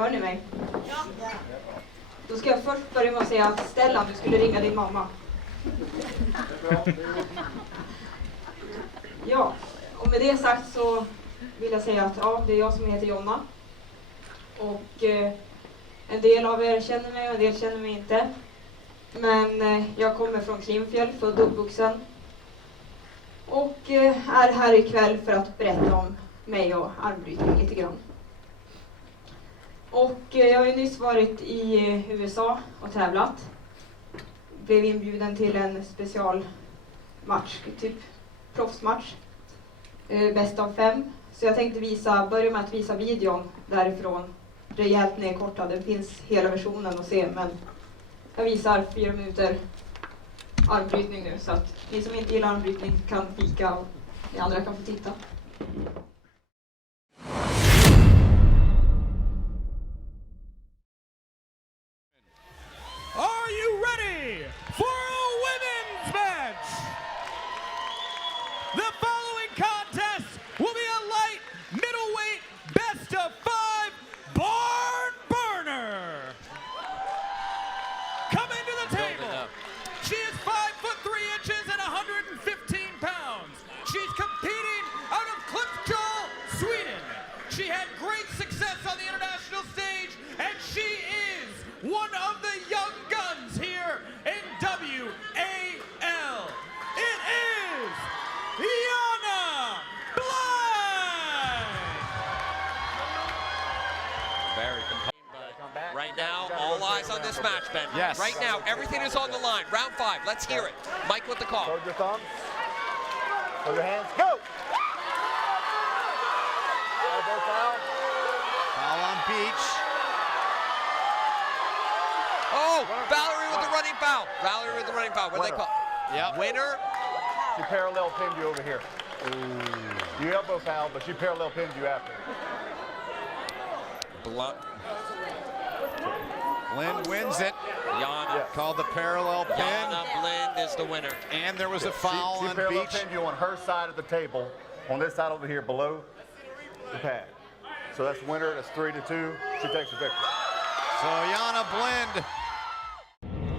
Hör ni mig? Ja. Då ska jag först börja med att säga att Stellan, du skulle ringa din mamma. Ja, och med det sagt så vill jag säga att ja, det är jag som heter Jonna. Och en del av er känner mig och en del känner mig inte. Men jag kommer från Klimfjäll, född och uppvuxen. Och är här ikväll för att berätta om mig och armbrytning lite grann. Och jag har ju nyss varit i USA och tävlat. Blev inbjuden till en specialmatch, typ proffsmatch. Bäst av 5. Så jag tänkte börja med att visa videon därifrån. Rejält nedkortad, det finns hela versionen att se, men jag visar 4 minuter armbrytning nu, så att ni som inte gillar armbrytning kan fika och ni andra kan få titta. Are you ready for a women's match? The following contest will be a light middleweight best of 5 barn burner. Coming to the table, she is 5'3" and 115 pounds. She's competing out of Klippkjell, Sweden. She had great success on the international stage, and she is one of the young guns here in WAL. It is Jonna Blind! Very competitive. Right now, all eyes on this match, Ben. Yes. Right now, everything is on the line. Round 5. Let's hear it. Mike with the call. Hold your thumbs. Hold your hands. Go! Elbow foul. Foul on Beach. Oh, Valerie with the running foul. Valerie with the running foul. What do they call? Yep. Winner. She parallel pinned you over here. Ooh. You elbow foul, but she parallel pinned you after. Blind wins it. Jonna. Yes. Called the parallel pin. Jonna Blind is the winner. And there was a foul She on parallel Beach. pinned you on her side of the table, on this side over here below the pad. So that's winner. That's 3-2. She takes the victory. So Jonna Blind.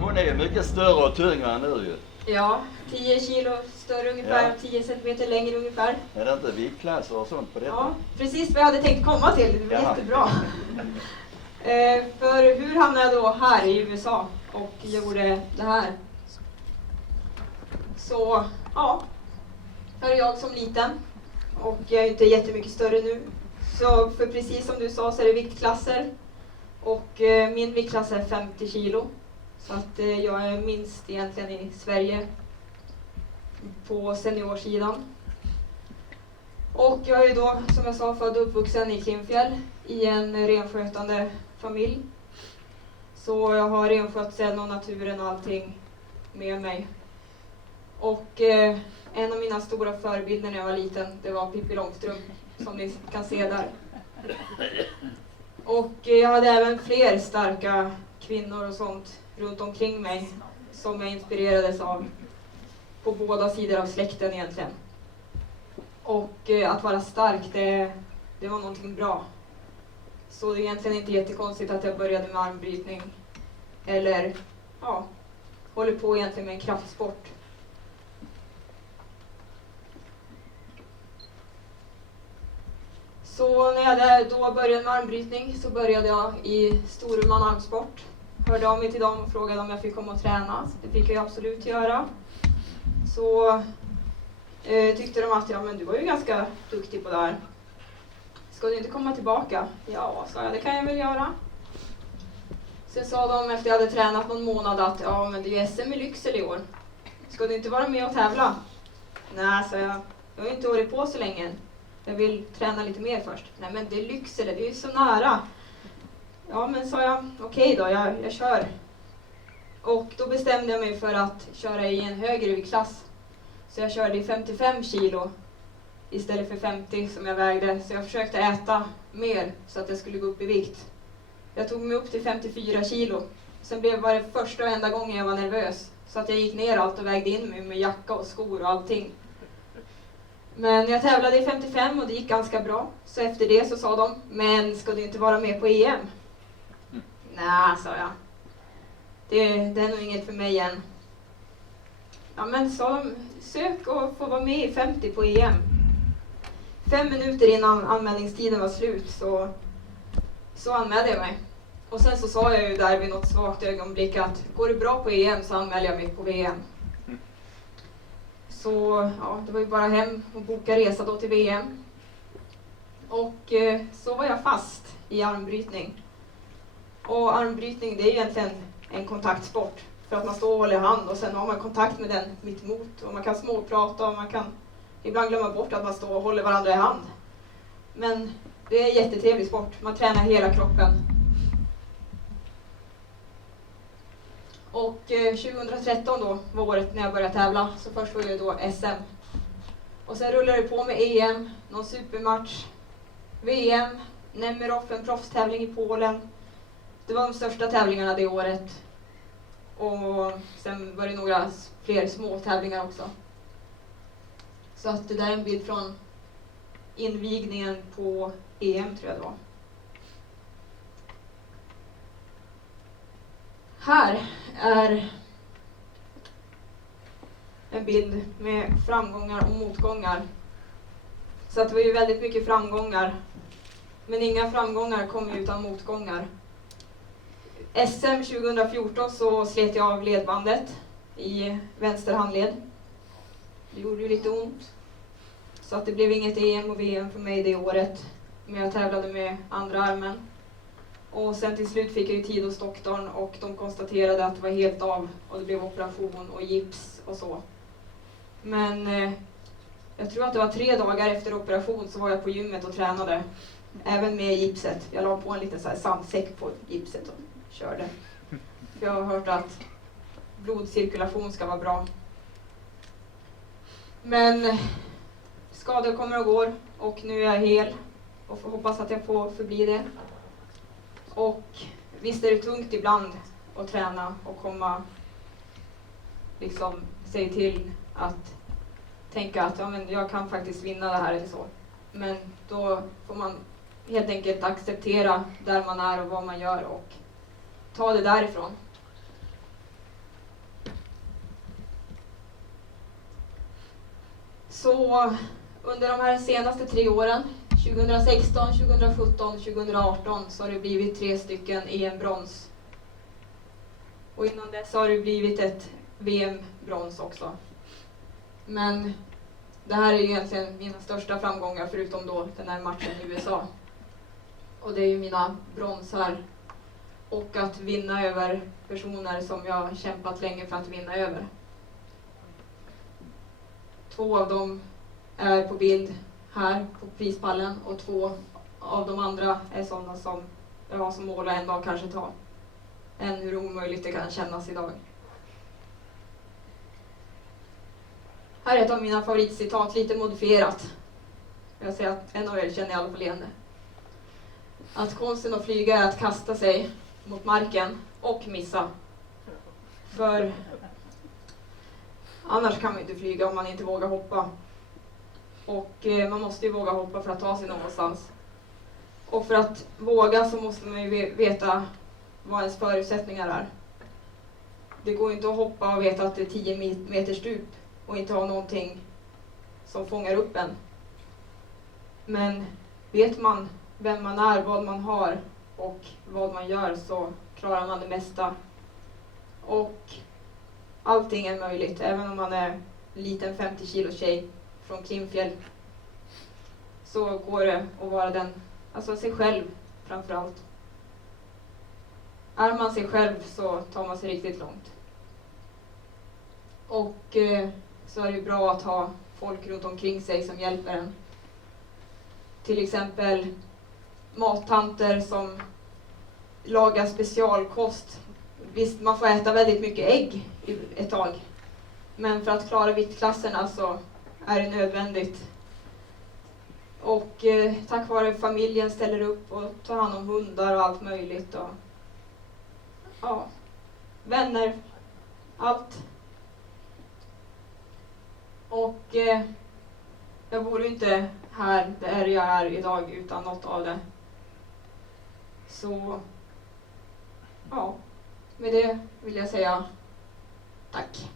Hon är mycket större och tyngre än du ju. Ja, 10 kilo större ungefär, Ja. 10 centimeter längre ungefär. Är det inte viktklasser och sånt på detta? Ja, precis vad jag hade tänkt komma till. Det var Ja. jättebra. För hur hamnade jag då här i USA och gjorde det här? Så, ja. Här är jag som liten och jag är inte jättemycket större nu. Så för precis som du sa så är det viktklasser. Och min viktklass är 50 kilo. Så att jag är minst egentligen i Sverige på seniorsidan. Och jag är ju då, som jag sa, född och uppvuxen i Klimfjäll i en renskötande familj. Så jag har renskötseln och naturen och allting med mig. Och en av mina stora förebilder när jag var liten, det var Pippi Långstrump, som ni kan se där. Och jag hade även fler starka kvinnor och sånt runt omkring mig som jag inspirerades av på båda sidor av släkten egentligen. Och att vara stark, det var någonting bra. Så det är egentligen inte jättekonstigt att jag började med armbrytning. Eller, ja, håller på egentligen med en kraftsport. Så när jag då började med armbrytning så började jag i Storuman armsport. Hörde av mig till dem och frågade om jag fick komma och träna. Det fick jag absolut göra. Så tyckte de att ja, men du var ju ganska duktig på det här. Ska du inte komma tillbaka? Ja, sa jag, det kan jag väl göra. Sen sa de efter jag hade tränat någon månad att ja, men det är SM i Lycksele i år. Ska du inte vara med och tävla? Nej, sa jag. Jag har inte hållit på så länge. Jag vill träna lite mer först. Nej, men det är Lycksele, det är ju så nära. Ja, men sa jag, okej då, jag kör. Och då bestämde jag mig för att köra i en högre viktklass. Så jag körde i 55 kilo istället för 50 som jag vägde. Så jag försökte äta mer så att jag skulle gå upp i vikt. Jag tog mig upp till 54 kilo. Sen var det första och enda gången jag var nervös. Så att jag gick ner allt och vägde in mig med jacka och skor och allting. Men jag tävlade i 55 och det gick ganska bra. Så efter det så sa de, men ska du inte vara med på EM? Nej, sa jag. Det är nog inget för mig än. Ja, men sa de, sök och få vara med i 50 på EM. 5 minuter innan anmälningstiden var slut så anmälde jag mig. Och sen så sa jag ju där vid något svagt ögonblick att går det bra på EM så anmäler jag mig på VM. Så ja, det var ju bara hem och boka resa då till VM. Och så var jag fast i armbrytning. Och armbrytning, det är egentligen en kontaktsport. För att man står och håller hand och sen har man kontakt med den mitt emot. Och man kan småprata och man kan ibland glömma bort att man står och håller varandra i hand. Men det är en jättetrevlig sport. Man tränar hela kroppen. Och 2013 då var året när jag började tävla. Så först var det då SM. Och sen rullade det på med EM, någon supermatch, VM, Nemiroff, en proffstävling i Polen. Det var de största tävlingarna det året. Och sen var det några fler små tävlingar också. Så att det där är en bild från invigningen på EM tror jag det var. Här är en bild med framgångar och motgångar. Så att det var ju väldigt mycket framgångar. Men inga framgångar kom utan motgångar. SM 2014 så slet jag av ledbandet i vänster handled. Det gjorde ju lite ont. Så att det blev inget EM och VM för mig det året. Men jag tävlade med andra armen. Och sen till slut fick jag ju tid hos doktorn och de konstaterade att det var helt av. Och det blev operation och gips och så. Men jag tror att det var 3 dagar efter operation så var jag på gymmet och tränade. Även med gipset. Jag la på en liten så här sandsäck på gipset och körde. För jag har hört att blodcirkulation ska vara bra. Men skador kommer och går och nu är jag hel och får hoppas att jag får förbli det. Och visst är det tungt ibland att träna och komma liksom sig till att tänka att ja, men jag kan faktiskt vinna det här eller så. Men då får man helt enkelt acceptera där man är och vad man gör och ta det därifrån. Så under de här senaste 3 åren, 2016, 2017, 2018, så har det blivit 3 stycken EM-brons. Och innan dess har det blivit ett VM-brons också. Men det här är ju egentligen mina största framgångar förutom då den här matchen i USA. Och det är ju mina bronsar. Och att vinna över personer som jag har kämpat länge för att vinna över. 2 av dem är på bild här på prispallen och 2 av de andra är sådana som jag har som mål att en dag kanske ta. Än hur omöjligt det kan kännas idag. Här är ett av mina favoritcitat, lite modifierat. Jag säger att en av er känner i alla fall igen det. Att konsten att flyga är att kasta sig mot marken och missa. För annars kan man inte flyga om man inte vågar hoppa. Och man måste ju våga hoppa för att ta sig någonstans. Och för att våga så måste man ju veta vad ens förutsättningar är. Det går inte att hoppa och veta att det är 10 meters stup och inte ha någonting som fångar upp en. Men vet man vem man är, vad man har och vad man gör så klarar man det mesta. Och allting är möjligt, även om man är en liten 50 kilo tjej från Klimpfjäll. Så går det att vara den, alltså sig själv framförallt. Är man sig själv så tar man sig riktigt långt. Och så är det bra att ha folk runt omkring sig som hjälper en. Till exempel mattanter som lagar specialkost. Visst, man får äta väldigt mycket ägg ett tag. Men för att klara viktklasserna så är det nödvändigt. Och tack vare familjen ställer upp och tar hand om hundar och allt möjligt. Och, ja, vänner, allt. Och jag bor ju inte här där jag är idag utan något av det. Så ja, med det vill jag säga tack.